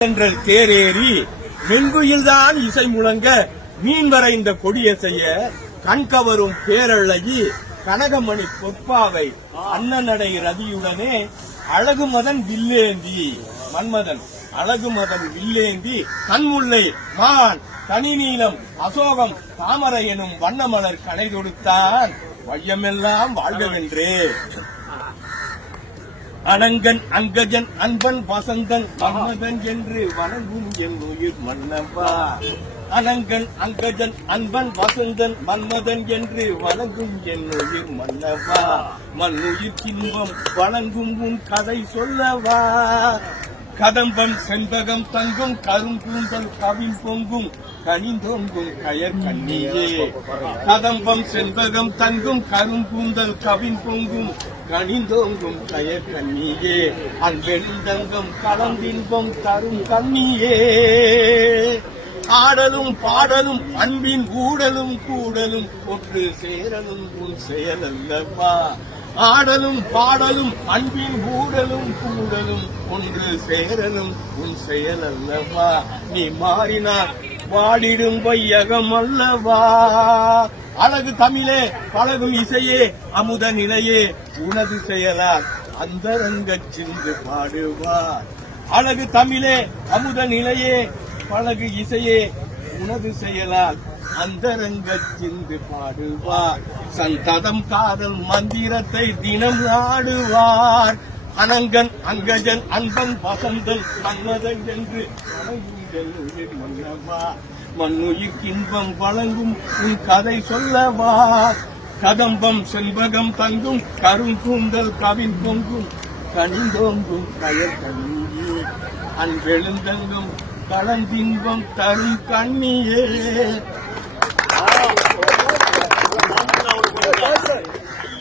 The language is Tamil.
என்ற தேரேறி மென்குயில்தான் இசை முழங்க மீன் வரைந்த கொடிய செய்ய கண்கவரும் பேரழகி கனகமணி பொற்பாவை அண்ணனடை ரதியுடனே அழகுமதன் வில்லேந்தி மன்மதன் அழகுமதன் வில்லேந்தி கண்முல்லை மான் கனிநீலம் அசோகம் தாமரை எனும் வண்ணமலர் கனை தொடுத்தான். வையமெல்லாம் வாழ்கவென்றே அனங்கன் அங்கஜன் அன்பன் வசந்தன் மன்மதன் என்று வணங்கும் என் உயிர் மன்னவா. அனங்கன் அங்கஜன் அன்பன் வசந்தன் மன்மதன் என்று வணங்கும் என் உயிர் மன்னவா. மல்லுயிர் இன்பம் வணங்கும் உன் கதை சொல்லவா. கதம்பன் செண்பகம் தங்கும் கரும்பூந்தல் கவின் பொங்கும் கனிந்தோங்கும் கயர் கண்ணியே கதம்பம் செண்பகம் தங்கும் கரும்பூந்தல் கவின் பொங்கும் கனிந்தோங்கும் கயர் கண்ணியே அன்பெழுந்தங்கம் கலந்தின்பம் தரும் கண்ணியே ஆடலும் பாடலும் அன்பின் ஊடலும் கூடலும் ஒன்று சேரலும் உன் செயல் செயலல்லவா? ஆடலும் பாடலும் அன்பின் ஊடலும் கூடலும் ஒன்று சேரலும் உன் செயல் செயலல்லவா? நீ மாறினார் வாடிடும் வையகம் அல்லவா? அழகு தமிழே பழகும் இசையே அமுத நிலையே உனது செயலால் அந்தரங்க சிந்து பாடுவார். அழகு தமிழே அமுத நிலையே பழகு இசையே உனது செயலால் அந்தரங்க சிந்து பாடுவார். சந்ததம் காதல் மந்திரத்தை தினம் ஆடுவார். அனங்கன் அங்கஜன் அன்பன் வசந்தன் மன்மதன் என்று மன்னவா. மண்ணுயிர் இன்பம் வழங்கும் உன் கதை சொல்லவா. கதம்பம் செண்பகம் தங்கும் கருங்கூந்தல் கவின் பொங்கும் கனிந்தோங்கும் கயல் கண்ணியே அன்பெழுந்தங்கும் களந்தின்பம் தரும் கண்ணியே.